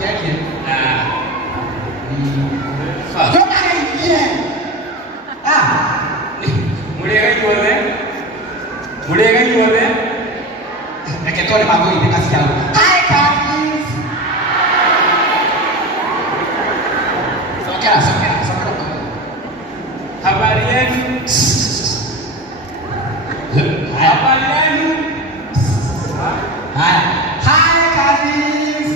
Keki. Sawa. Kama yeye. Mulega yole. Eketole mambo ile kasi yangu. Hi guys. Sokera. Habari yenu? Habari yenu? Hi guys.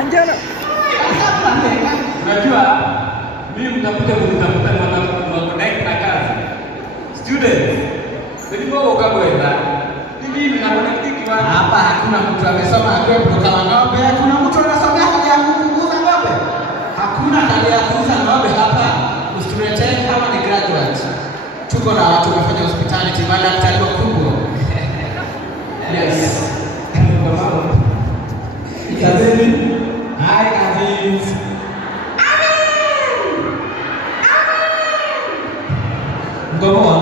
Anjala. Unajua mimi mtakuja kunitafuta na connect na kazi. Students. Nilipo ukakwenda. Ni mimi na connect kwa Hapa hakuna mtu amesoma akwe kutoka ng'ombe. Kuna mtu anasomea kaja kuuza ng'ombe. Hakuna kaja kuuza ng'ombe hapa. Usituletee kama ni graduate. Tuko na watu wanafanya hospitality baada ya kutaliwa kubwa. Yes. Kazini. Hi guys. Ngomoa.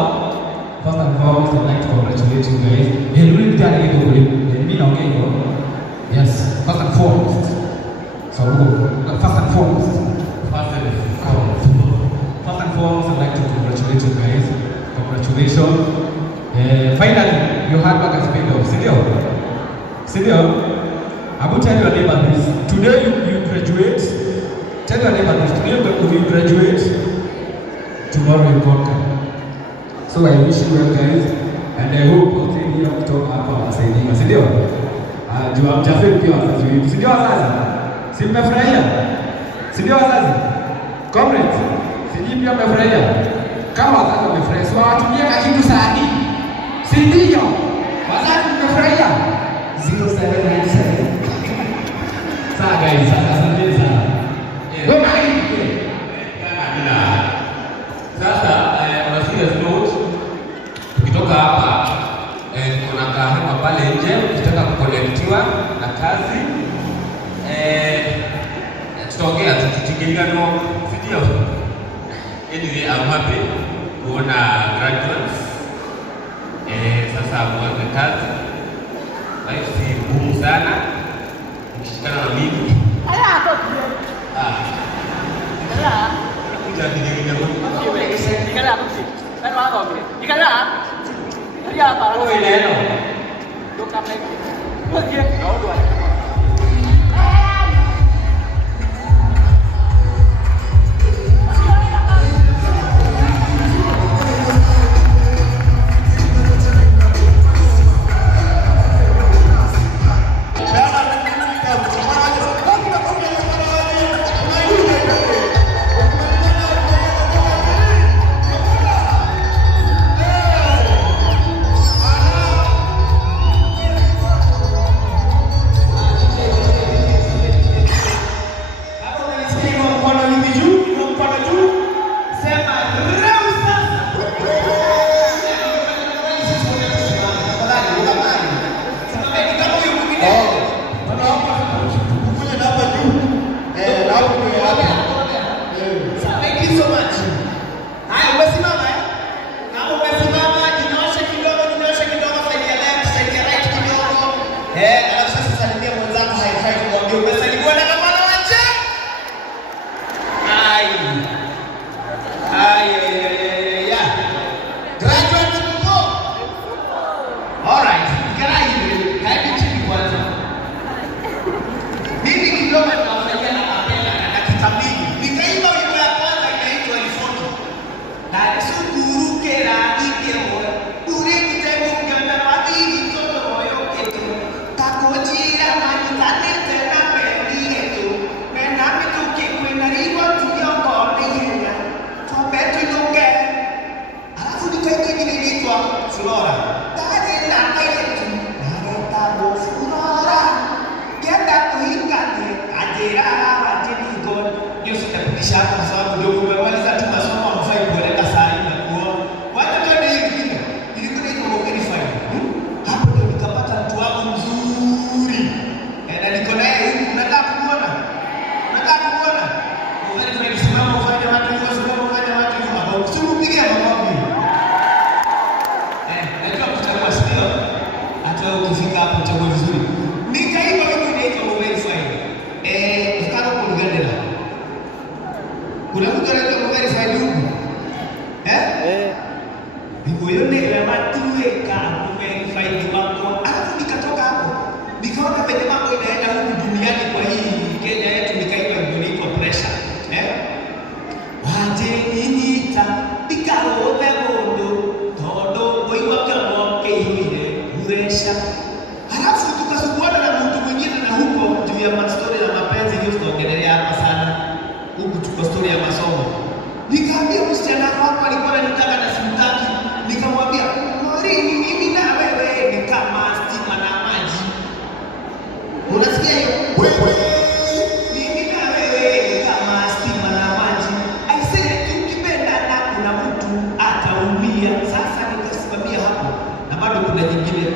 First and foremost, I'd like to congratulate you guys. Really done it already. Me now again. Yes. First and foremost. So first and foremost, I'd like to congratulate you guys. Congratulations. Finally, your hard work has paid off. Sindio? I will tell your neighbor this. Today you graduate. Tell your neighbor this. Today you graduate. Tomorrow you conquer. So I wish you well guys. And I hope you'll stay here to talk about Saidiga. Sindio? Jua mjafiri pia wazazi wetu. Sindio wazazi? Si mmefurahia? Sindio wazazi? Comrades, sijui pia mmefurahia? Kama wazazi wamefurahia, si wawatumie kakitu saa hii. Sindio? Wazazi mmefurahia? 0797. Sawa guys, asante sana. Sasa unasikia note tukitoka hapa kuna kahema pale nje ukitaka kuconnectiwa na kazi tutaongea tukitingilia no video. Anyway, I'm happy kuona graduates sasa mwanze kazi. Life si ngumu sana ukishikana na mimi. Tako nikaona penye mambo inaenda huku duniani kwa hii Kenya yetu nikaitwa inaitwa pressure. Waje ninyita bikarote bondo todo boiwa kama keimile uresha. Halafu tukasukuana na mtu mwingine na huko juu ya mastori na mapenzi hiyo tunaongelea hapa sana. Huku tuko story ya masomo. Nikaambia msichana hapa alikuwa ananitaka na simtaki. Nikamwambia, "Mwalimu, mimi na wewe ni kama stima na maji." Unasikia hiyo? Wewe mimi na wewe ni kama stima na maji. Aisee, tukipendana kuna mtu ataumia. Sasa nikasimamia hapo. Na bado kuna nyingine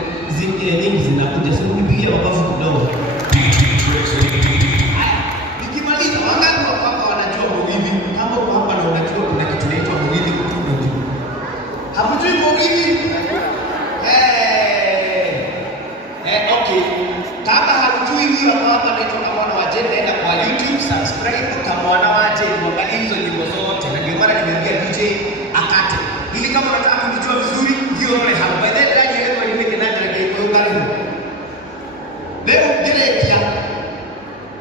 nyingi zinakuja. Sio nipigie mabavu kidogo. Nikimaliza wangapi hapa wanajua mawili? Kama uko hapa na unajua kuna kitu kinaitwa mawili kutoka juu. Hamjui mawili? Okay. Kama hamjui hiyo hapa naitwa Kamwana wa Jane, nenda kwa YouTube, subscribe Kamwana wa Jane, muangalie hizo nyimbo zote. Na ndio maana nimeingia DJ akate. Ili kama unataka kujua vizuri, ndio ole hapa. By the way, ndani ya leo nimeke nani ndio karibu. Leo ile pia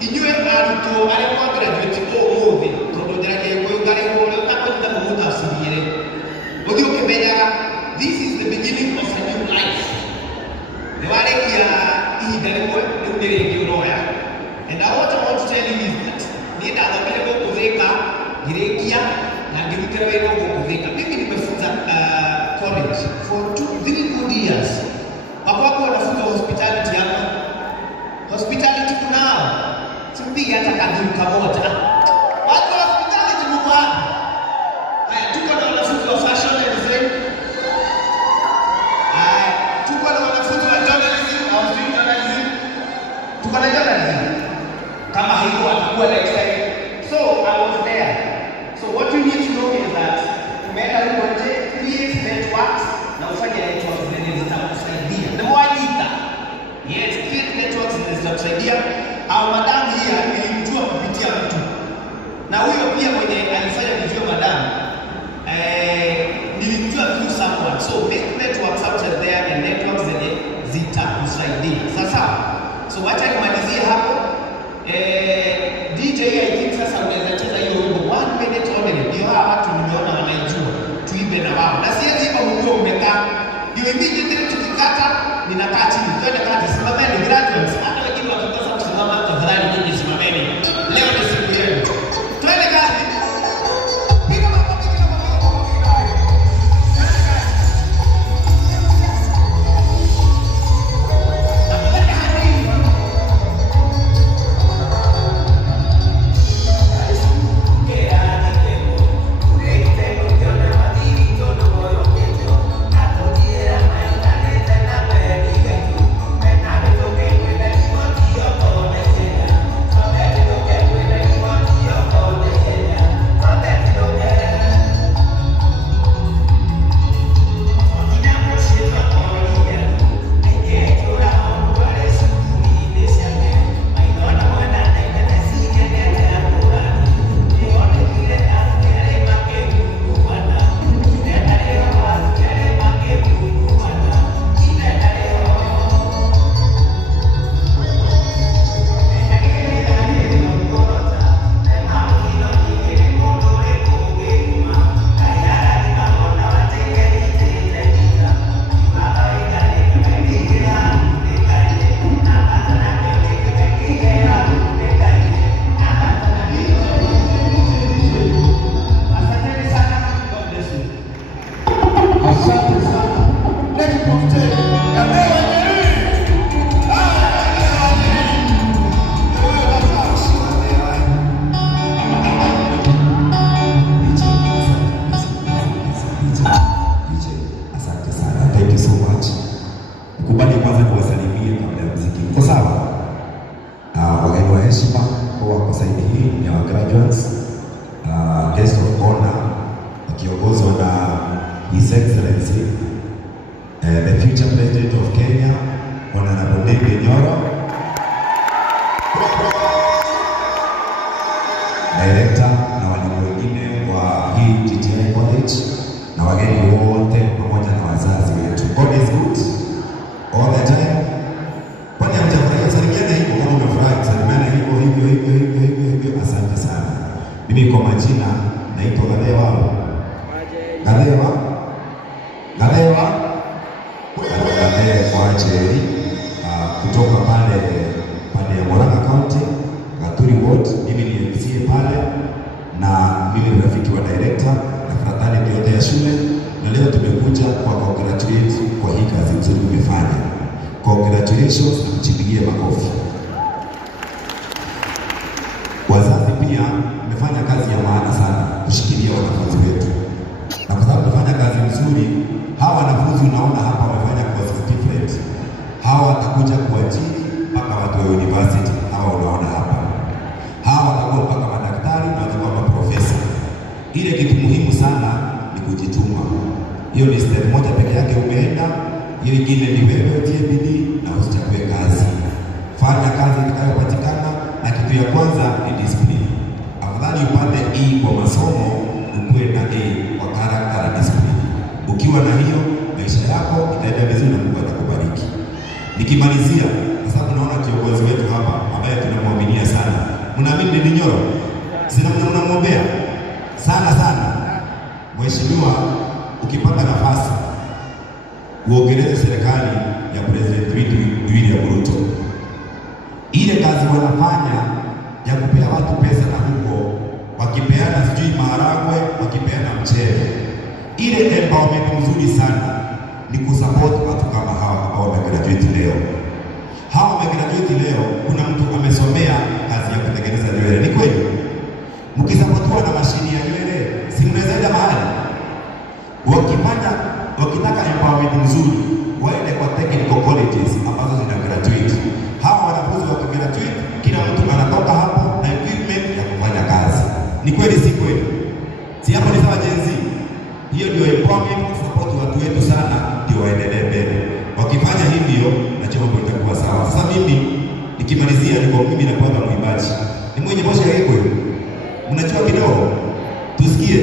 inywe aruto alikuwa graduate movie tondu ndirake kwa ngari hole utakwenda muda asibire udio kibenya. This is the beginning of a new life. The wale kia hii dalimo ndio uroya. And I want to tell you is that ni dada pale kuzeka girekia na ngirutira wena kuzeka. Mimi nimefunza college for 3 good years. Wako wanafunza hospitality hapa. Hospitality kunao. Tumbia hata kadri kamoja. Watu wa hospitality mko hapa. Haya, tuko na wanafunzi wa fashion and design. Haya, tuko na wanafunzi wa journalism au journalism. Tuko na journalism. Kama hiyo atakuwa next time. So I was there. So what you need to know is that tumeenda huko nje, create networks na ufanye networks zenye zitakusaidia. Ndio wajita. Yes, create networks zenye zitakusaidia. Au madamu hii nilimjua kupitia mtu. Na huyo pia mwenye alifanya kujua madamu nilimjua through someone. So make networks out there and networks zenye zitakusaidia. Sasa so wacha nimalizie hapo. DJ I think sasa unaweza cheza hiyo wimbo 1 minute only. Ndio hawa watu nimeona wanaijua. Tuibe na wao. Na siwezi hapa mkuu umekaa. You immediately tukikata ninakaa chini. Twende kazi. Simameni graduates. Hata wengine wakikosa kusimama tafadhali nyinyi simameni. Leo ni siku yenu. Twende kazi. Piga makofi kidogo. Twende kazi. Napenda hadithi. Guest of honor wakiongozwa na His Excellency the future President of Kenya Honorable Ndindi Nyoro, Director na walimu wengine wa hii TTI College na wageni wote pamoja na wazazi wetu. God is good all the time. Kwani hamjafurahia tumjipigie makofi. Wazazi pia mmefanya kazi ya maana sana kushikilia wanafunzi wetu, na kwa sababu mmefanya kazi nzuri, hawa wanafunzi unaona hapa wamefanya courses different. Hawa watakuja kuajiri mpaka watu wa university. Hawa unaona hapa, hawa watakuwa mpaka madaktari na watakuwa maprofesa. Ile kitu muhimu sana ni kujituma. Hiyo ni step moja peke yake umeenda. Hiyo ingine ni wewe utie bidii na usichakue kazi. Fanya kazi itakayopatikana, na kitu ya kwanza ni discipline. Afadhali upate E kwa masomo, ukuwe na A kwa character na discipline. Ukiwa na hiyo, maisha yako itaenda vizuri na Mungu atakubariki. Nikimalizia, kwa sababu naona kiongozi wetu hapa ambaye tunamwaminia sana. Mnaamini ni Nyoro? Sina mnamwombea sana sana. Mheshimiwa, ukipata nafasi uongeleze serikali ya President William Ruto. Ile kazi wanafanya ya kupea watu pesa na huko wakipeana sijui maharagwe, wakipeana mchele. Ile empowerment nzuri sana ni kusupport watu kama hawa ambao wamegraduate leo. Hawa wamegraduate leo, kuna mtu amesomea kazi ya kutengeneza nywele. Ni kweli? Mkisupportiwa na mashini ya nywele, si mnaweza mahali? Wakitaka empowerment nzuri, waende kwa technical colleges ambazo zina graduate. Hawa wanafunzi wa graduate, kila mtu anatoka hapo na equipment ya kufanya kazi. Ni kweli si kweli? Si hapo ni sawa jenzi? Hiyo ndio empowerment, support watu wetu sana ndio waendelee mbele. Wakifanya hivyo na mambo itakuwa sawa. Sasa mimi nikimalizia, mimi na kwanza mwimbaji. Ni mwenye bosha yako. Unajua kidogo? Tusikie.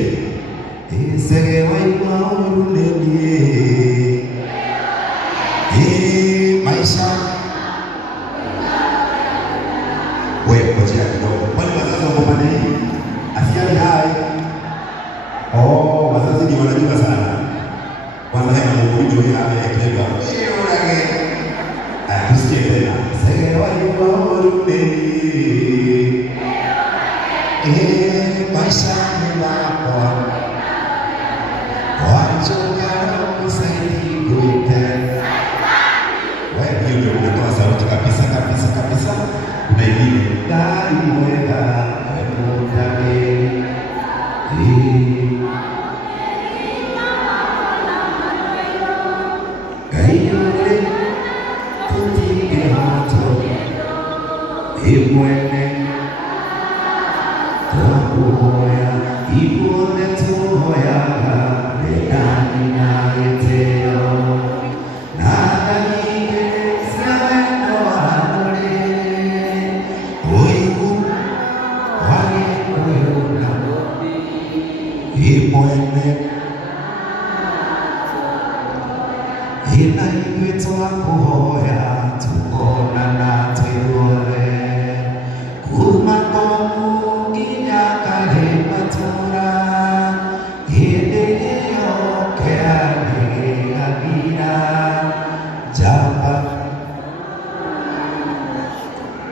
Sege waiwa urunelie maisha wewe kojia kidogo. Wale wazazi wako pale hii asiali hai. Wazazi ni wanajua sana. Kwanza kama mkujo huyu hapa ya kileba. Tusikie tena. Sege waiwa urunelie maisha ni wako.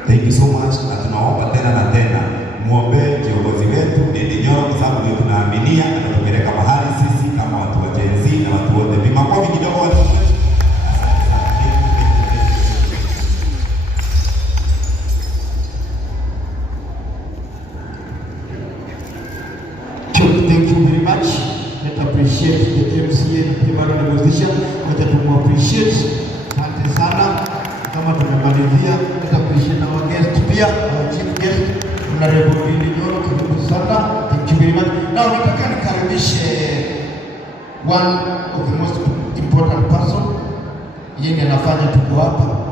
Thank you so much. Na tunaomba tena na tena muombe kiongozi wetu Ndindi Nyoro, kwa sababu ndio tunaaminia atatupeleka mahali sisi kama watu wa Gen Z na watu wote. Makofi kidogo watu. Thank you very much. Let's appreciate the MCA and the musician. Let's appreciate. Asante sana. Kama tumemalizia, let's appreciate our guest pia, our chief guest, Honorable Ndindi Nyoro, karibu sana. Thank you very much. Now nataka nikaribishe one of the most important person. Yeye anafanya tuko hapa.